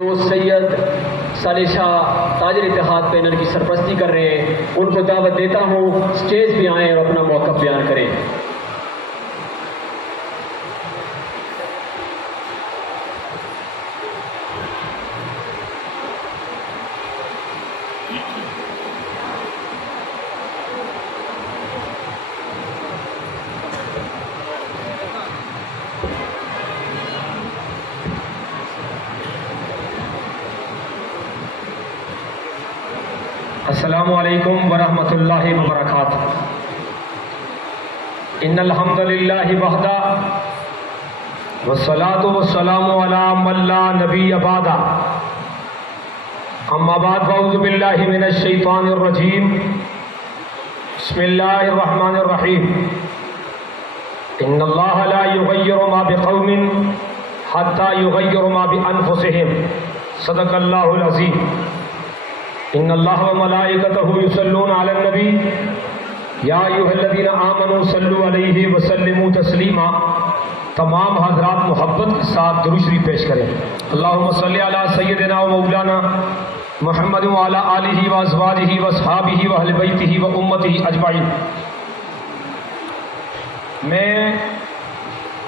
سید صالح شاہ تاجر اتحاد پینل کی سرپرستی کر رہے ہیں، ان کو دعوت دیتا ہوں اسٹیج پہ آئیں اور اپنا موقف بیان کریں۔ السلام علیکم ورحمۃ اللہ وبرکاتہ۔ ان الحمد للہ وحدہ والصلاۃ والسلام علی من لا نبی بعدہ، اما بعد فاعوذ باللہ من الشیطان الرجیم، بسم اللہ الرحمن الرحیم۔ ان اللہ لا یغیر ما بقوم حتی یغیروا ما بانفسہم، صدق اللہ العظیم۔ ان اللہ و ملائکتہ یصلون علی النبی یا ایھا الذین آمنوا صلوا علیہ وسلموا تسلیما۔ تمام حضرات محبت کے ساتھ درود شریف پیش کریں۔ اللہم صلی علی سیدنا و مولانا محمد وعلی آلہ و ازواجہ و اصحابہ و اہل بیتہ و امتہ اجمعین۔ میں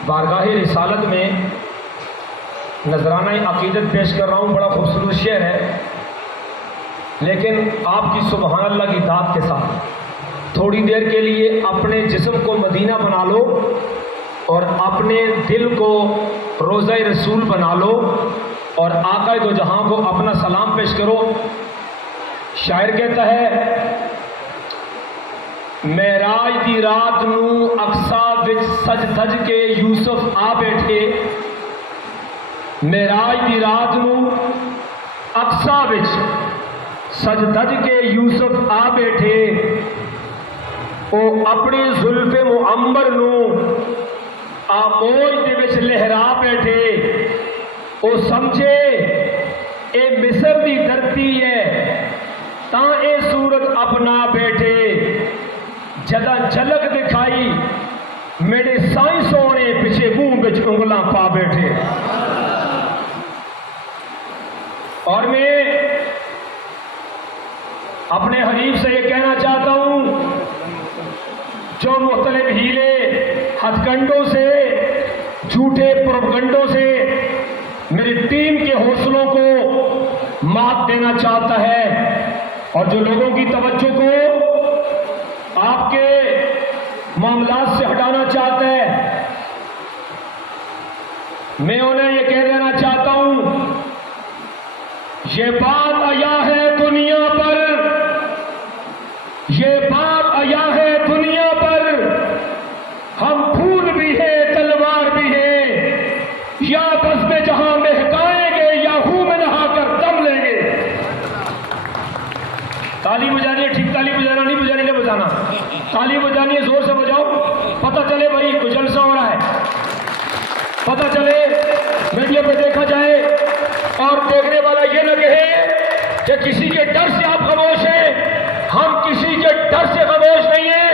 بارگاہ رسالت میں نذرانہ عقیدت پیش کر رہا ہوں۔ بڑا خوبصورت شعر ہے، لیکن آپ کی سبحان اللہ کی داد کے ساتھ تھوڑی دیر کے لیے اپنے جسم کو مدینہ بنا لو اور اپنے دل کو روضہ رسول بنا لو اور آقا دو جہاں کو اپنا سلام پیش کرو۔ شاعر کہتا ہے، معراج دی رات نو اقصا وچ سج دھج کے یوسف آ بیٹھے، معراج دی رات نو اقصا وچ سج دھج کے یوسف آ بیٹھے، او اپنی زلف معمر نو آموج دے وچ لہرا بیٹھے، او سمجھے اے مصر دی دھرتی ہے تاں اے صورت اپنا بیٹھے، جداں جھلک دکھائی میرے سائیں سونے پیچھے منہ وچ انگلاں پا بیٹھے۔ اور میں اپنے حریف سے یہ کہنا چاہتا ہوں، جو مختلف ہیلے ہتھ کنڈوں سے، جھوٹے پروپگنڈوں سے میری ٹیم کے حوصلوں کو مات دینا چاہتا ہے اور جو لوگوں کی توجہ کو آپ کے معاملات سے ہٹانا چاہتا ہے، میں انہیں یہ کہہ دینا چاہتا ہوں، یہ بات آیا ہے دنیا پر، یہ بات آیا ہے دنیا پر، ہم پھول بھی ہیں تلوار بھی ہیں، یا بس میں جہاں مہکائیں گے یا ہوں میں نہا کر دم لیں گے۔ تالی بجانی ہے، ٹھیک تالی بجانا، نہیں بجانی نہیں بجانا، تالی بجانی ہے، زور سے بجاؤ، پتہ چلے بھائی کوئی جلسہ ہو رہا ہے، پتہ چلے، میڈیا پہ دیکھا جائے اور دیکھنے والا یہ نہ کہے کہ کسی کے ڈر سے آپ خاموش ہیں۔ ہم کسی کے ڈر سے خاموش نہیں ہیں،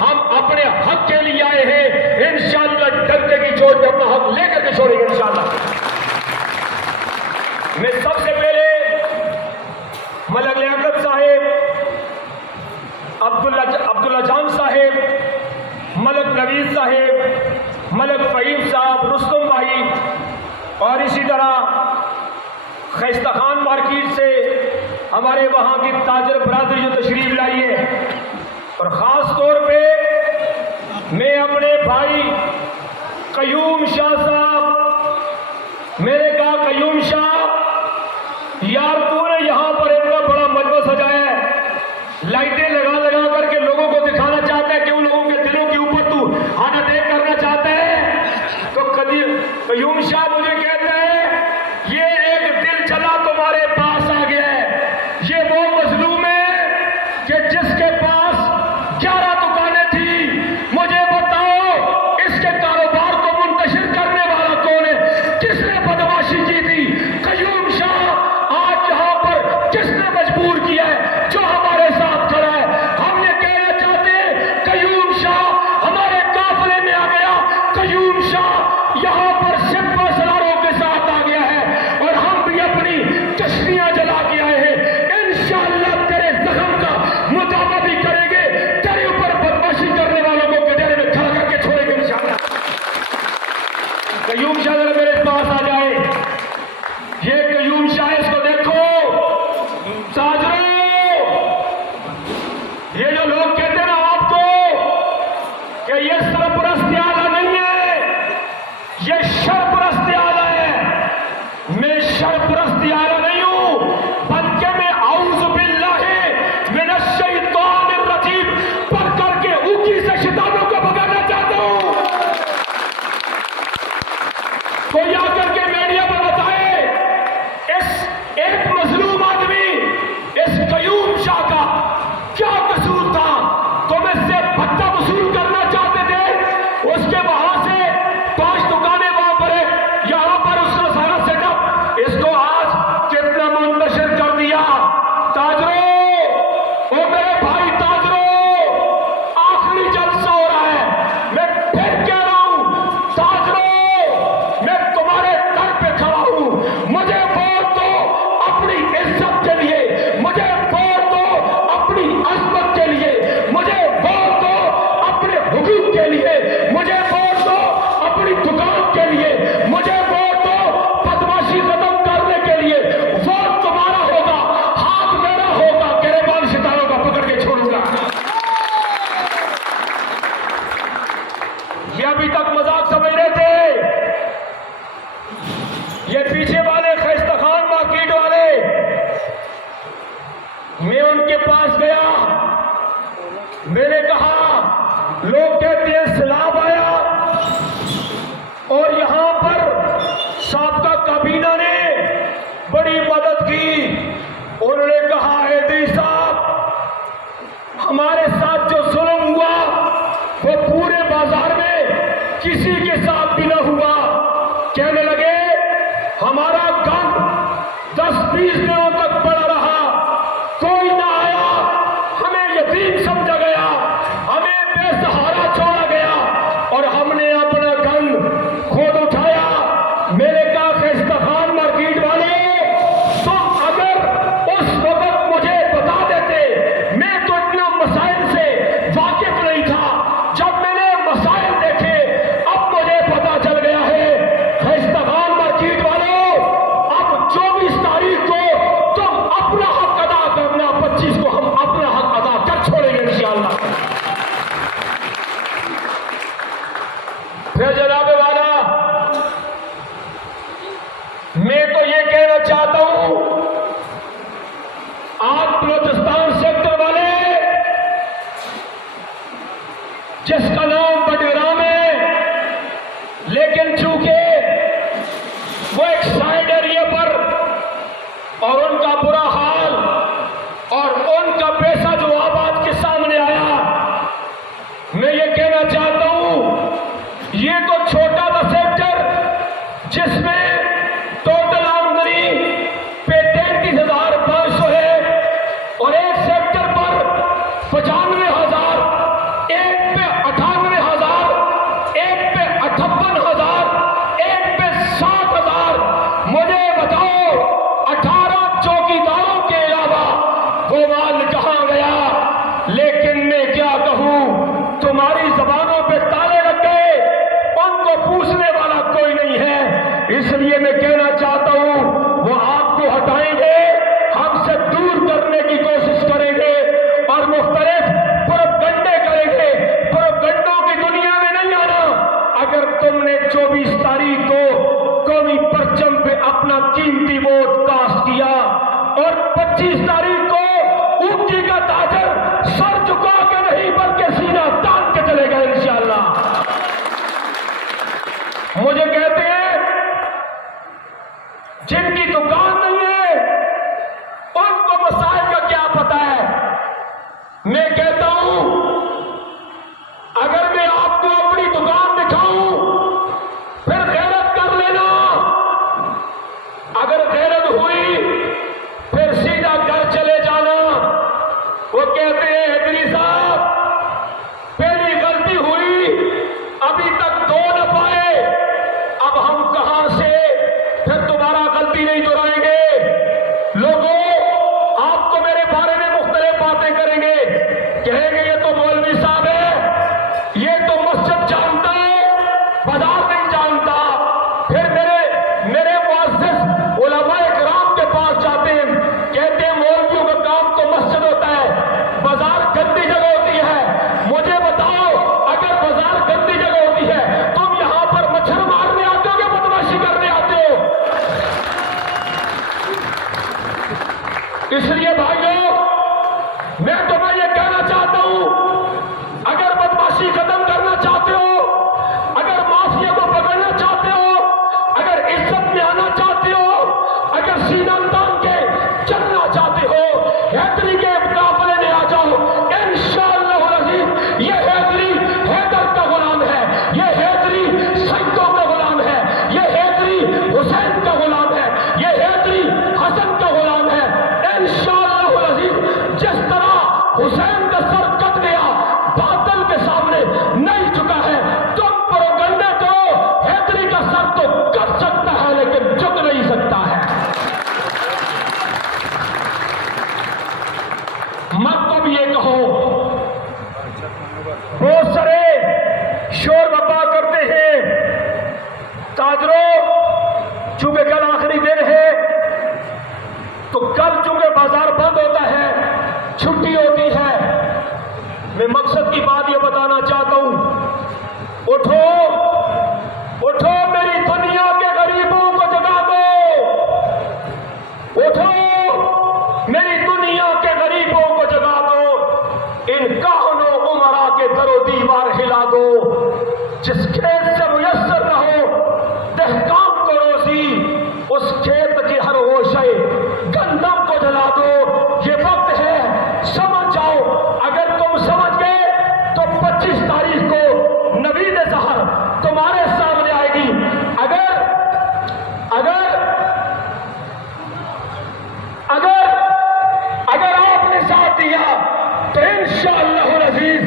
ہم اپنے حق کے لیے آئے ہیں، انشاءاللہ ڈرتے کی چوٹ پہ اپنا حق لے کر کے چھوڑیں گے انشاءاللہ۔ میں سب سے پہلے ملک لیاقت صاحب، عبداللہ جان صاحب، ملک نوید صاحب، ملک فہیم صاحب، رستم بھائی، اور اسی طرح خیستہ خان مارکیٹ سے ہمارے وہاں کی تاجر برادری جو تشریف لائی ہے، اور خاص طور پہ میں اپنے بھائی قیوم شاہ صاحب، میں نے کہا قیوم شاہ یار تو نے یہاں پر اتنا بڑا مجمع سجایا ہے، لائٹیں لگا لگا کر کے لوگوں کو دکھانا چاہتا ہے کہ ان لوگوں کے دلوں کے اوپر تو ہارٹ اٹیک کرنا چاہتا ہے، تو قیوم شاہ مجھے کہتا ہے یہ ایک دل چلا تمہارے پاس آ گیا ہے، یہ وہ مظلوم ہے کہ جس کے پاس 11 دکانیں تھی، مجھے بتاؤ اس کے کاروبار کو منتشر کرنے والا کون ہے، کس نے بدماشی سرپرست اعلیٰ نہیں ہوں، بلکہ میں اعوذ باللہ من الشیطان الرجیم پڑھ کر کے اوکی سے شیطانوں کو بھگانا چاہتا ہوں۔ کوئی آ کر کے میڈیا پر بتائے اس ایک مظلوم آدمی اس قیوم شاہ کا کیا قصور تھا؟ تم اس سے بھتہ وصول کرنا چاہتے تھے، اس کے وہاں سے 5 دکانیں وہاں پر ہے، یہاں پر اس کا سارا سیٹ اپ، اس کو آج کتنا منتشر کر دیا۔ تاجروں، او میرے بھائی تاجروں، آخری جلسہ ہو رہا ہے، میں پھر کہہ رہا ہوں تاجروں، میں تمہارے در پہ کھڑا ہوں، مجھے ووٹ دو اپنی عزت کے لیے، مجھے ووٹ دو اپنی عظمت کے لیے، مجھے ووٹ دو اپنے حقوق کے لیے، مجھے ووٹ دو اپنی دکان کے لیے، مجھے ووٹ دو بدماشی ختم کرنے کے لیے۔ ووٹ تمہارا ہوگا، ہاتھ میرا ہوگا، گریبان ستاروں کا پکڑ کے چھوڑوں گا۔ یہ ابھی تک مذاق سمجھ رہے تھے، یہ پیچھے والے خیستہ خان مارکیٹ والے، میں ان کے پاس گیا، میں نے کہا لوگ کہتے ہیں سیلاب آیا اور یہاں پر سابقہ کابینہ نے بڑی مدد کی۔ انہوں نے کہا حیدری صاحب، ہمارے ساتھ جو ظلم ہوا وہ پورے بازار میں کسی کے ساتھ بھی نہ ہوا۔ کہنے لگے ہمارا گند 10-20 دنوں تک پڑا رہا، کوئی نہ آیا، ہمیں یتیم سمجھا گیا، ہمیں بے سہارا چھوڑا گیا اور ہم نے اپنا گند خود اٹھایا۔ میں نے کہا خیستہ خان مارکیٹ والے، تم اگر اس وقت مجھے بتا دیتے، میں تو اتنا مسائل سے واقف نہیں تھا، جب میں نے مسائل دیکھے اب مجھے پتا چل گیا ہے۔ خیستہ خان مارکیٹ والوں، اب 24 تاریخ کو تم اپنا حق ادا کرنا، 25 کو ہم اپنا حق ادا کر چھوڑیں گے انشاءاللہ۔ پھر جناب والا، میں تو یہ کہنا چاہتا ہوں، آج بلوچستان سیکٹر والے جس کا نام بٹگرام ہے، لیکن چونکہ وہ ایک سائڈ ایریا پر اور ان کا برا حال اور ان کا پیسہ جو آباد کے سامنے آیا، میں یہ کہنا چاہتا ہوں یہ تو چھوٹا تھا سیکٹر جس میں ٹوٹل آمدنی پہ 33,500 ہے، اور ایک سیکٹر پر 95,000، ایک پہ 98,000، ایک پہ 58,000، ایک پہ 60,000۔ مجھے بتاؤ 18 چوکیداروں کے علاوہ وہ مال کہاں گیا؟ لیکن میں کیا کہوں، تمہاری زبانوں پہ تالے لگ گئے، ان کو پوچھنے والا کوئی نہیں ہے۔ اس لیے میں کہنا چاہتا ہوں وہ آپ کو ہٹائیں گے، ہم سے دور کرنے کی کوشش کریں گے اور مختلف پروپیگنڈے کریں گے۔ پروپیگنڈوں کی دنیا میں نہیں آنا۔ اگر تم نے 24 تاریخ کو قومی پرچم پہ اپنا قیمتی ووٹ کاسٹ کیا اور 25 تاریخ کو اونٹی کا تاجر سر جھکا کے نہیں بلکہ سینہ تان کے چلے گا انشاءاللہ۔ مجھے کہتے ہیں جن کی دکان نہیں ہے ان کو مسائل کا کیا پتا ہے۔ میں کہتا ہوں اگر میں آپ کو اپنی دکان دکھاؤں پھر غیرت کر لینا، اگر غیرت ہوئی پھر سیدھا گھر چلے جانا۔ وہ کہتے ہیں حیدری صاحب پہلی غلطی ہوئی، ابھی تک 2 نہ پائے، اب ہم کہاں سے پھر دوبارہ غلطی نہیں دہرائیں گے۔ لوگوں آپ کو میرے بارے میں مختلف باتیں کریں گے، کہیں گے یہ تو مولوی صاحب ہے، یہ تو مسجد جانتا ہے، بازار نہیں جانتا۔ پھر میرے معزز علماء کرام کے پاس اس لیے بھائیوں میں تمہیں یہ کہنا چاہتا ہوں، اگر بدماشی ختم کرنا چاہتے ہو، اگر معافیا کو پکڑنا چاہتے ہو، اگر عزت میں آنا چاہتے ہو، اگر سینہ تان کے چلنا چاہتے ہو، حیدری کے قافلے میں آ جاؤ۔ انشاءاللہ العزیز یہ حیدری حیدر کا غلام ہے، یہ حیدری سیدوں کا غلام ہے، یہ حیدری حسین کا غلام ہے، یہ حیدری حسن کا غلام ہے۔ انشاءاللہ العزیز جس طرح حسین کا سر کٹ گیا، باطل کے سامنے نہیں جھکا ہے، تم پروگنڈے کرو، حیدری کا سر تو کٹ سکتا ہے لیکن جھک نہیں سکتا ہے۔ مت تم یہ کہو، بہت سارے شور بپا کرتے ہیں تاجروں، چونکہ کل آخری دن ہے تو کل چونکہ بازار بند ہوتا ہے، چھٹی ہوتی ہے، میں مقصد کی بات یہ بتانا چاہتا ہوں، اٹھو اٹھو میری دنیا کے غریبوں کو جگا دو، اٹھو میری دنیا کے غریبوں کو جگا دو، ان کہنوں عمرا کے در و دیوار ہلا دو، جس کھیت سے میسر نہ ہو دہقان کو روزی، اس کھیت کی ہر ہوشے گندم کو جلا دو۔ یہ وقت ہے، سمجھ جاؤ، اگر تم سمجھ گئے تو 25 تاریخ کو نوید سحر تمہارے سامنے آئے گی۔ اگر آپ نے ساتھ دیا تو انشاءاللہ العزیز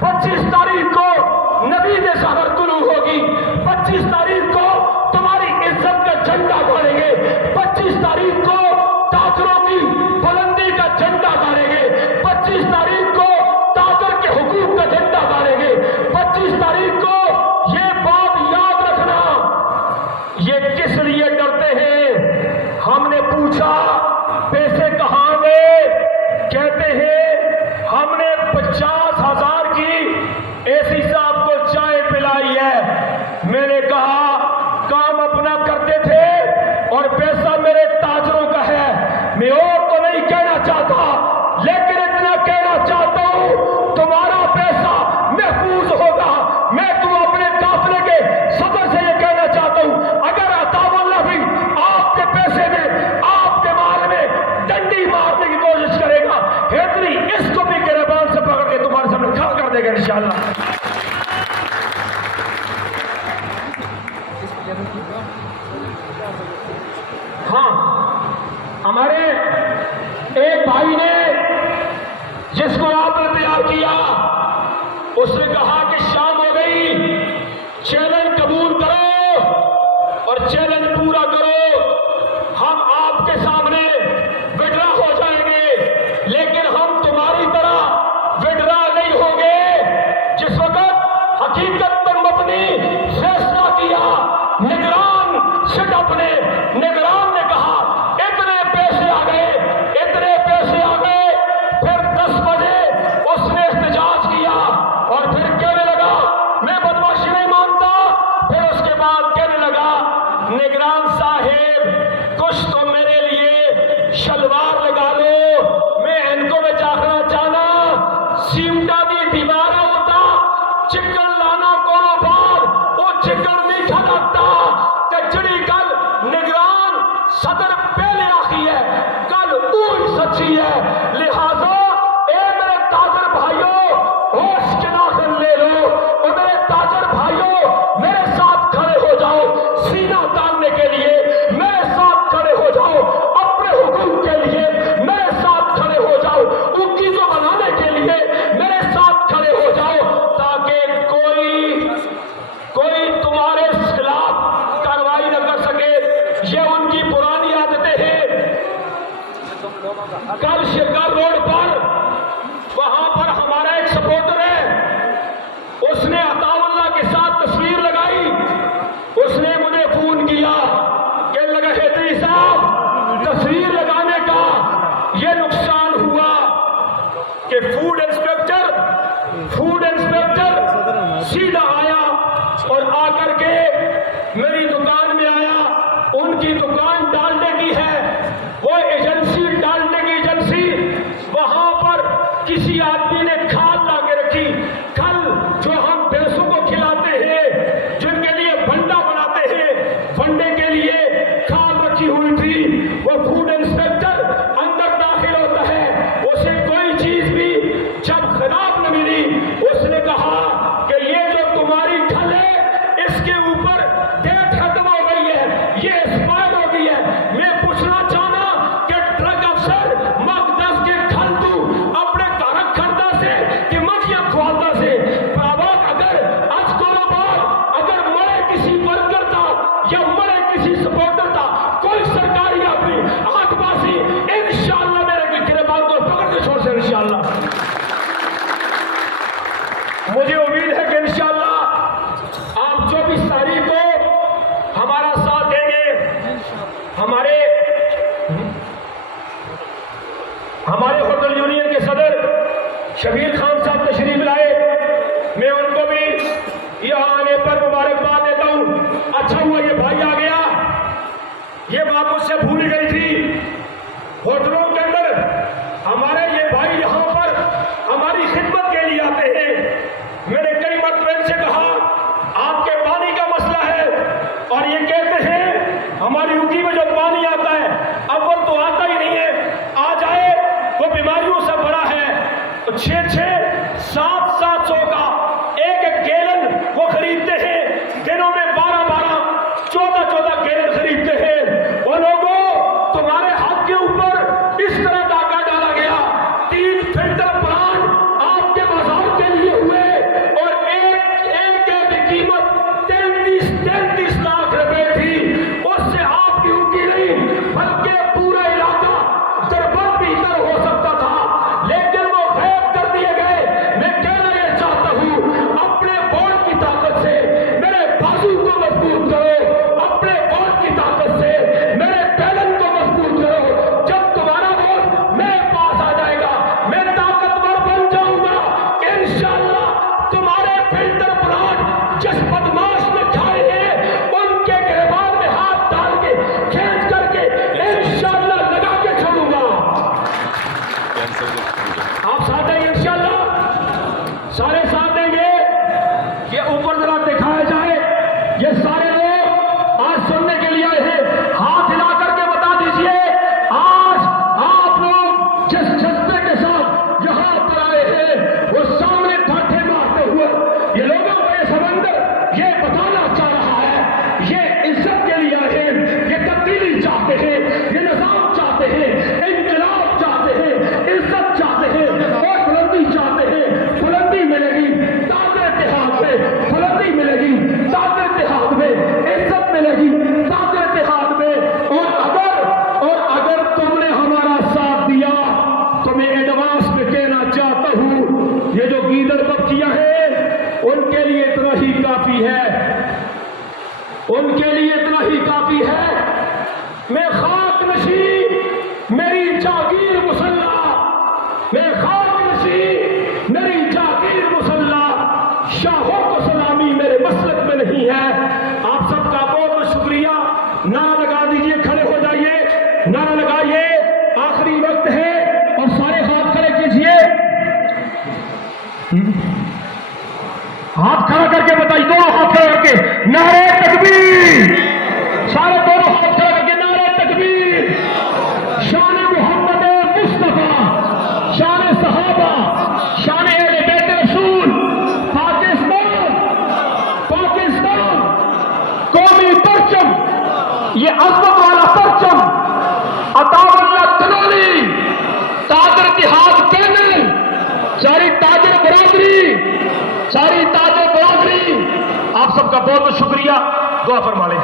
25 تاریخ کو نوید سحر طلوع ہوگی، 25 تاریخ کو تمہاری عزت کا جھنڈا گاڑیں گے، 25 تاریخ کو تاجروں کی بلندی کا جھنڈا گاڑیں گے، 25 تاریخ کو تاجر کے حقوق کا جھنڈا گاڑیں گے، 25 تاریخ کو یہ بات یاد رکھنا۔ یہ کس لیے ڈرتے ہیں؟ ہم نے پوچھا پیسے کہاں گئے؟ کہتے ہیں ہم نے 50,000 کی اے سی صاحب کو چائے پلائی ہے۔ میں نے کہا کام اپنا کرتے تھے اور پیسہ میرے تاجروں کا ہے۔ میں اور تو نہیں کہنا چاہتا، لیکن اتنا کہنا چاہتا ہوں تمہارا پیسہ محفوظ ہوگا۔ میں تم اپنے قافلے کے صدر سے یہ کہنا چاہتا ہوں، اگر عطا اللہ بھی آپ کے پیسے میں، آپ کے مال میں ڈنڈی مارنے کی کوشش کرے گا، حیدری اس کو بھی گریبان سے پکڑ کے تمہارے سامنے کھڑا کر دے گا انشاءاللہ۔ ہاں، ہمارے ایک بھائی نے جس کو آپ نے تیار کیا، اس نے کہا کہ شام ہو گئی، چیلنج قبول کرو اور چیلنج پورا کرو، ہم آپ کے سامنے وڈرا ہو جائیں گے، لیکن ہم تمہاری طرح وڈرا نہیں ہوں گے۔ جس وقت حقیقت پر مبنی فیصلہ کیا، نگران سٹپ نے، نگران نے کہا اتنے پیسے آ گئے، اتنے پیسے آ گئے، پھر 10 بجے اس نے احتجاج کیا اور پھر کہنے لگا میں بدماشی نہیں مانتا، پھر اس کے بعد کہنے لگا نگران صاحب کچھ تو میرے لیے شلوار لگا لو، میں ان کو میں چاہنا چاہنا سیمٹا دی دیوارہ ہوتا، چکن لانا کولو بعد وہ چکن نہیں کھا لگتا کہ جڑی کل نگران صدر پہلے آخی ہے، کل اوہی سچی ہے۔ لہذا اے میرے تاجر بھائیوں ہوش کے ناخن لے لو، اور میرے تاجر بھائیوں میرے ساتھ کھڑے ہو جاؤ، سینہ تاننے کے لیے میرے ساتھ کھڑے ہو جاؤ، اپنے حقوق کے لیے میرے ساتھ کھڑے ہو جاؤ، اکی کو بنانے کے لیے میرے ساتھ کھڑے ہو جاؤ، تاکہ کوئی تمہارے خلاف کارروائی نہ کر سکے۔ یہ ان کی پرانی عادتیں ہیں۔ کل شکر روڈ پر وہاں پر ہمارا ایک سپورٹر ہے، اس نے عطا اللہ کے ساتھ تصویر لگائی، اس نے مجھے فون کیا کہ لگا حیدری صاحب تصویر لگانے کا یہ نقصان ہوا کہ فوڈ انسپیکٹر سیدھا آیا اور آ کر کے میری دکان میں آیا، ان کی دکان ڈالنے کی ہے، شبیر خان صاحب تشریف لائے، میں ان کو بھی یہاں آنے پر مبارکباد دیتا ہوں۔ اچھا ہوا یہ بھائی آ گیا، یہ بات مجھ سے بھول گئی تھی۔ ہوٹلوں کے اندر ہمارے یہ بھائی یہاں پر ہماری خدمت کے لیے آتے ہیں۔ میں نے کئی مرتبہ ان سے کہا آپ کے پانی کا مسئلہ ہے، اور یہ کہتے ہیں ہماری یوٹی میں جو پانی آتا ہے اول تو آتا ہی نہیں ہے، آ جائے وہ بیماریوں سے بڑا ہے۔ 600-700 کا ایک گیلن وہ خریدتے ہیں، دنوں میں 12-14 گیلن خریدتے ہیں۔ وہ لوگوں تمہارے ہاتھ کے اوپر اس طرح ڈاکہ ڈالا گیا، 3 فلٹر پلانٹ آپ کے بازار کے لیے ہوئے، اور ایک کی قیمت 33 لاکھ روپے تھی۔ اس سے آپ کی اونچی نہیں بلکہ پورا علاقہ دربند بھی تر ہو سکتا تھا، لیکن وہ غائب کر دیے گئے۔ میں کہنا یہ چاہتا ہوں اپنے ووٹ کی طاقت سے میرے بازو کو مضبوط کرو، اپنے ووٹ کی طاقت سے میرے بیلن کو مضبوط کرو۔ جب تمہارا ووٹ میرے پاس آ جائے گا میں طاقتور بن جاؤں گا انشاءاللہ۔ تمہارے فلٹر پلانٹ جس بدماش نے کھائے ہیں ان کے گریبان میں ہاتھ ڈال کے کھینچ کر کے انشاءاللہ لگا کے چھوڑوں گا۔ آپ ساتھ دیں گے انشاءاللہ، سارے ساتھ دیں گے۔ یہ اوپر ذرا دکھایا جائے، یہ سارے لوگ آج سننے کے لیے آئے ہیں، ہاتھ ہلا کر کے بتا دیجئے آج آپ لوگ جس جذبے کے ساتھ یہاں پر آئے ہیں وہ سامنے ٹھاٹھے مارتے ہوئے یہ لوگوں کو یہ سمندر یہ بتانا چاہ رہا ہے، یہ عزت کے لیے آئے ہیں، یہ تبدیلی چاہتے ہیں، یہ نظام چاہتے ہیں، انقلاب چاہتے ہیں، عزت چاہتے ہیں اور بلندی چاہتے ہیں۔ بلندی ملے گی تاج اتحاد میں، بلندی ملے گی تاج اتحاد میں، عزت ملے گی تاج اتحاد میں۔ اور اگر تم نے ہمارا ساتھ دیا تو میں ایڈوانس میں کہنا چاہتا ہوں یہ جو گیدڑ بچیاں ہیں ان کے لیے اتنا ہی کافی ہے، ان کے لیے اتنا ہی کافی ہے۔ میں خاک نشین میری جاگیر مسلح، میں خاک نشین میری جاگیر مسلح، شاہوں کو سلامی میرے مسلک میں نہیں ہے۔ آپ سب کا بہت بہت شکریہ۔ نعرہ لگا دیجئے، کھڑے ہو جائیے، نعرہ لگائیے، آخری وقت ہے اور سارے ہاتھ کھڑے کیجئے، ہاتھ کھڑا کر کے بتائیے، دونوں ہاتھ کھڑا کر کے نعرہ تکبیر، سارے دونوں ہاتھ کھڑا کر کے نعرہ تکبیر۔ شان محمد مصطفیٰ، شان صحابہ، شان اہل بیت رسول، پاکستان قومی پرچم، یہ عظمت والا پرچم عطا اللہ تنولی تاجر اتحاد پینل، ساری تاجر برادری، ساری تاجر برادری، آپ سب کا بہت بہت شکریہ۔ دعا فرما لیں۔